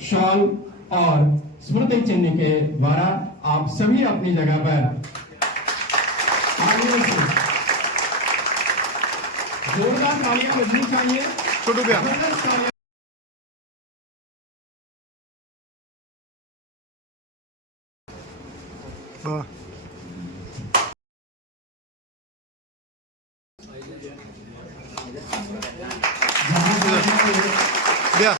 Shawl और स्मृति चिन्ह के द्वारा आप सभी अपनी जगह पर आगे से जोरदार तालियां बजनी चाहिए। छोटू भैया भैया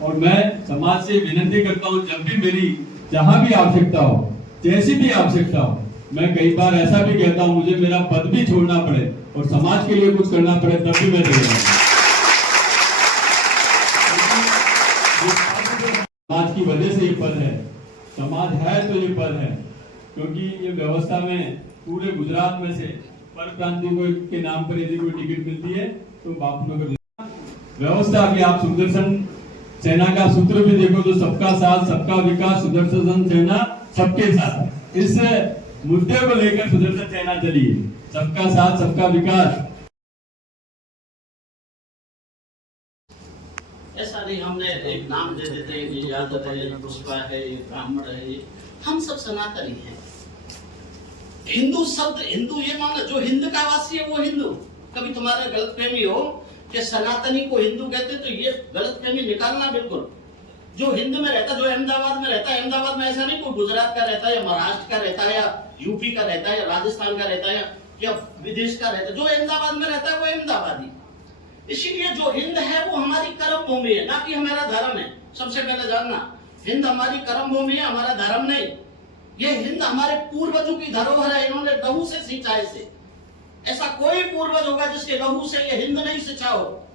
और मैं समाज से विनती करता हूँ, जब भी मेरी जहां भी आवश्यकता हो, जैसी भी आवश्यकता हो, मैं कई बार ऐसा भी कहता हूँ मुझे मेरा पद भी छोड़ना पड़े और समाज के लिए कुछ करना पड़े, तब भी मैं तैयार हूं। समाज की वजह से ये पद है, समाज है तो ये पद है, क्योंकि ये व्यवस्था में पूरे गुजरात में से पर प्रांति के नाम पर यदि कोई टिकट मिलती है तो बापूनगर व्यवस्था की आप सुदर्शन सेना का सूत्र भी देखो तो सबका साथ सबका विकास, सुदर्शन सेना सबके साथ। इस मुद्दे को लेकर सुदर्शन सेना चली है, सबका साथ सबका विकास। ऐसा नहीं हमने एक नाम दे देते हैं, ये यादव है, पुष्पा है, ये ब्राह्मण है, ये हम सब सनातनी हैं। हिंदू शब्द, हिंदू ये माना जो हिंद का वासी है वो हिंदू। कभी तुम्हारे गलतफहमी हो कि सनातनी को हिंदू कहते, तो ये गलतफहमी निकालना बिल्कुल। जो हिंद में रहता, जो अहमदाबाद में रहता है, अहमदाबाद में ऐसा नहीं कोई गुजरात का रहता है या महाराष्ट्र का रहता है या यूपी का रहता है या राजस्थान का रहता है या विदेश का रहता है। जो अहमदाबाद में रहता है वो अहमदाबादी। इसीलिए जो हिंद है वो हमारी कर्म भूमि है, ना कि हमारा धर्म है। सबसे पहले जानना, हिंद हमारी कर्म भूमि है, हमारा धर्म नहीं। ये हिंद हमारे पूर्वजों की धरोहर है, इन्होंने लहू से सींचा इसे। ऐसा कोई पूर्वज होगा जिसके लहू से ये हिंद नहीं सींचा हो।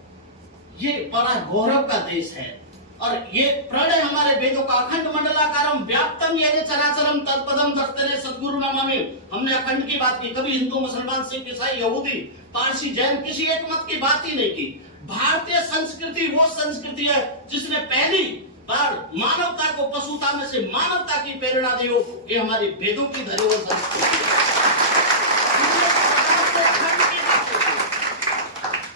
ये बड़ा गौरव का देश है और ये प्रण है हमारे वेदों का। अखंड मंडलाकारम व्याप्तम येन चराचरम तत्पदम दर्शने सद्गुरु नमामि। हमने अखंड की बात की, कभी हिंदू मुसलमान सिख ईसाई यहूदी पारसी जैन किसी एक मत की बात ही नहीं की। भारतीय संस्कृति वो संस्कृति है जिसने पहली बार मानवता को पशुता में से मानवता की प्रेरणा दी हो। ये हमारी वेदों की धरोहर संस्कृति है।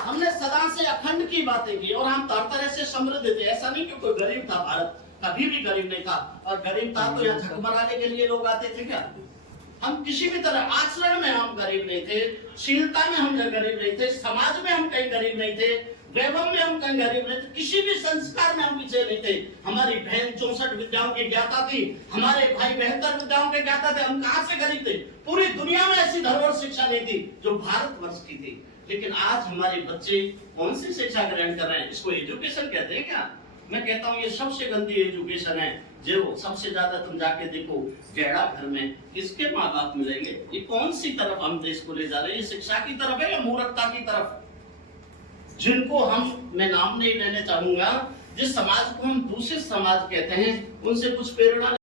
हमने सदा से अखंड की बातें की और हम हर तरह से समृद्ध थे। ऐसा नहीं कि कोई गरीब था, भारत कभी भी गरीब नहीं था। और गरीब था तो यहाँ झक मराने के लिए लोग आते थे क्या? हम किसी भी तरह आचरण में हम गरीब नहीं थे, शीलता में हम गरीब नहीं थे, समाज में हम कहीं गरीब नहीं थे, वैभव में हम कहीं गरीब नहीं थे, किसी भी संस्कार में हम पीछे नहीं थे। हमारी बहन 64 विद्याओं की ज्ञाता थी, हमारे भाई 72 विद्याओं के ज्ञाता थे। हम कहां से गरीब थे? पूरी दुनिया में ऐसी धरोहर शिक्षा नहीं थी जो भारतवर्ष की थी। लेकिन आज हमारे बच्चे कौन सी शिक्षा ग्रहण कर रहे हैं? इसको एजुकेशन कहते हैं क्या? मैं कहता हूँ ये सबसे गंदी एजुकेशन है। जो सबसे ज्यादा तुम जाके देखो गैड़ा घर में किसके माँ बाप मिलेंगे? ये कौन सी तरफ हम देश को ले जा रहे हैं? ये शिक्षा की तरफ है या मूर्खता की तरफ? जिनको मैं नाम नहीं लेने चाहूंगा, जिस समाज को हम दूसरे समाज कहते हैं, उनसे कुछ प्रेरणा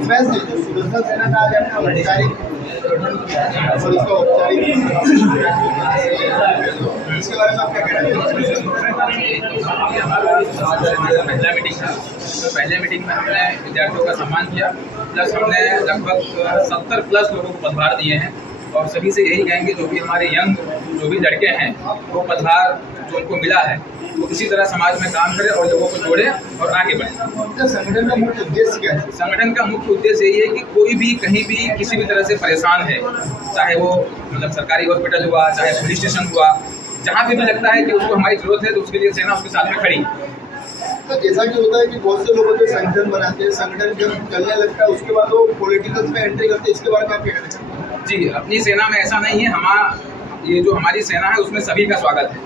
वैसे सुदर्शन सेना का आज अपना औपचारिक और इसका औपचारिक इसके बारे में आप क्या कहना चाहेंगे? हमारा पहला मीटिंग था, तो पहले मीटिंग में हमने विद्यार्थियों का सम्मान किया, प्लस हमने लगभग 70+ लोगों को पदभार दिए हैं। और सभी से यही कहेंगे जो भी हमारे यंग जो भी लड़के हैं वो पदभार जो उनको मिला है वो इसी तरह समाज में काम करें और लोगों को जोड़े और आगे बढ़े। संगठन का मुख्य उद्देश्य क्या है? संगठन का मुख्य उद्देश्य यही है कि कोई भी कहीं भी किसी भी तरह से परेशान है, चाहे वो मतलब सरकारी हॉस्पिटल हुआ, चाहे पुलिस स्टेशन हुआ, जहाँ भी लगता है कि उसको हमारी जरूरत है तो उसके लिए सेना उसके साथ में खड़ी। तो जैसा कि होता है कि बहुत से लोग जो संगठन बनाते हैं, संगठन जब चलने लगता है उसके बाद वो पॉलिटिकल्स में एंट्री करते हैं, इसके बारे में आप क्या कहना चाहेंगे? जी, अपनी सेना में ऐसा नहीं है। ये जो हमारी सेना है उसमें सभी का स्वागत है।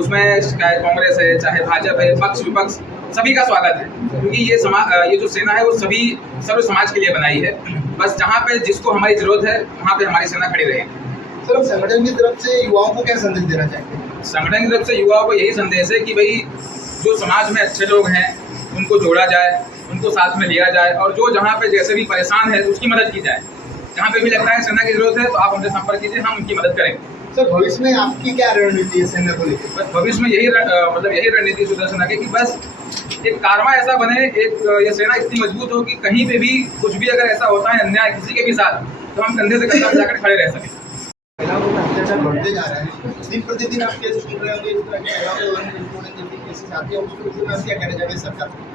उसमें चाहे कांग्रेस है, चाहे भाजपा है, पक्ष विपक्ष सभी का स्वागत है, क्योंकि ये जो सेना है वो सर्व समाज के लिए बनाई है। बस जहाँ पे जिसको हमारी जरूरत है वहाँ पे हमारी सेना खड़ी रहेगी। सर, अब संगठन की तरफ से युवाओं को क्या संदेश देना चाहेंगे? संगठन की तरफ से युवाओं को यही संदेश है कि भाई जो समाज में अच्छे लोग हैं उनको जोड़ा जाए, उनको साथ में लिया जाए, और जो जहाँ पे जैसे भी परेशान है उसकी मदद की जाए। जहाँ पे भी लगता है सेना की जरूरत है तो आप हमसे संपर्क कीजिए, हम उनकी मदद करेंगे। सर, भविष्य में आपकी क्या रणनीति है सेना को लेकर? बस भविष्य में यही रणनीति सुदर्शन आगे कि बस एक कारवा ऐसा बने, ये सेना इतनी मजबूत हो कि कहीं पे भी कुछ भी अगर ऐसा होता है अन्याय किसी के भी साथ, तो हम कंधे से कंधा मिलाकर खड़े रह सकें। महिलाओं का अत्याचार बढ़ते जा रहा है, दिन प्रतिदिन आप केस सुन रहे होंगे, इस तरह की महिलाओं के केसेस आते हैं, उसको लेकर आप क्या कहना चाहेंगे सरकार को?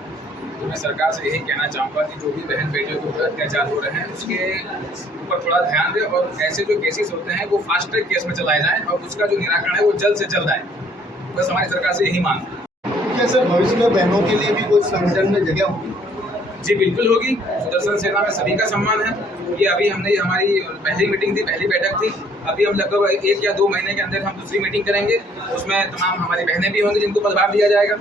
तो मैं सरकार से यही कहना चाहूँगा कि जो भी बहन बेटियों के ऊपर अत्याचार हो रहे हैं उसके ऊपर थोड़ा ध्यान दें, और ऐसे जो केसेस होते हैं वो फास्ट ट्रैक केस में चलाए जाएँ और उसका जो निराकरण है वो जल्द से जल्द आए। बस हमारी सरकार से यही मांग है। क्या सर भविष्य में बहनों के लिए भी कुछ संगठन में जगह होगी? जी बिल्कुल होगी। सुदर्शन सेना में सभी का सम्मान है। ये अभी हमने हमारी पहली मीटिंग थी, पहली बैठक थी। अभी हम लगभग 1 या 2 महीने के अंदर हम दूसरी मीटिंग करेंगे, उसमें तमाम हमारी बहनें भी होंगी जिनको पदभार दिया जाएगा।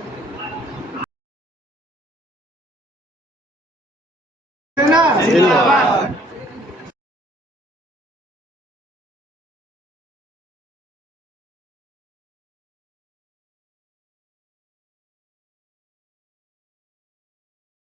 जिंदाबाद।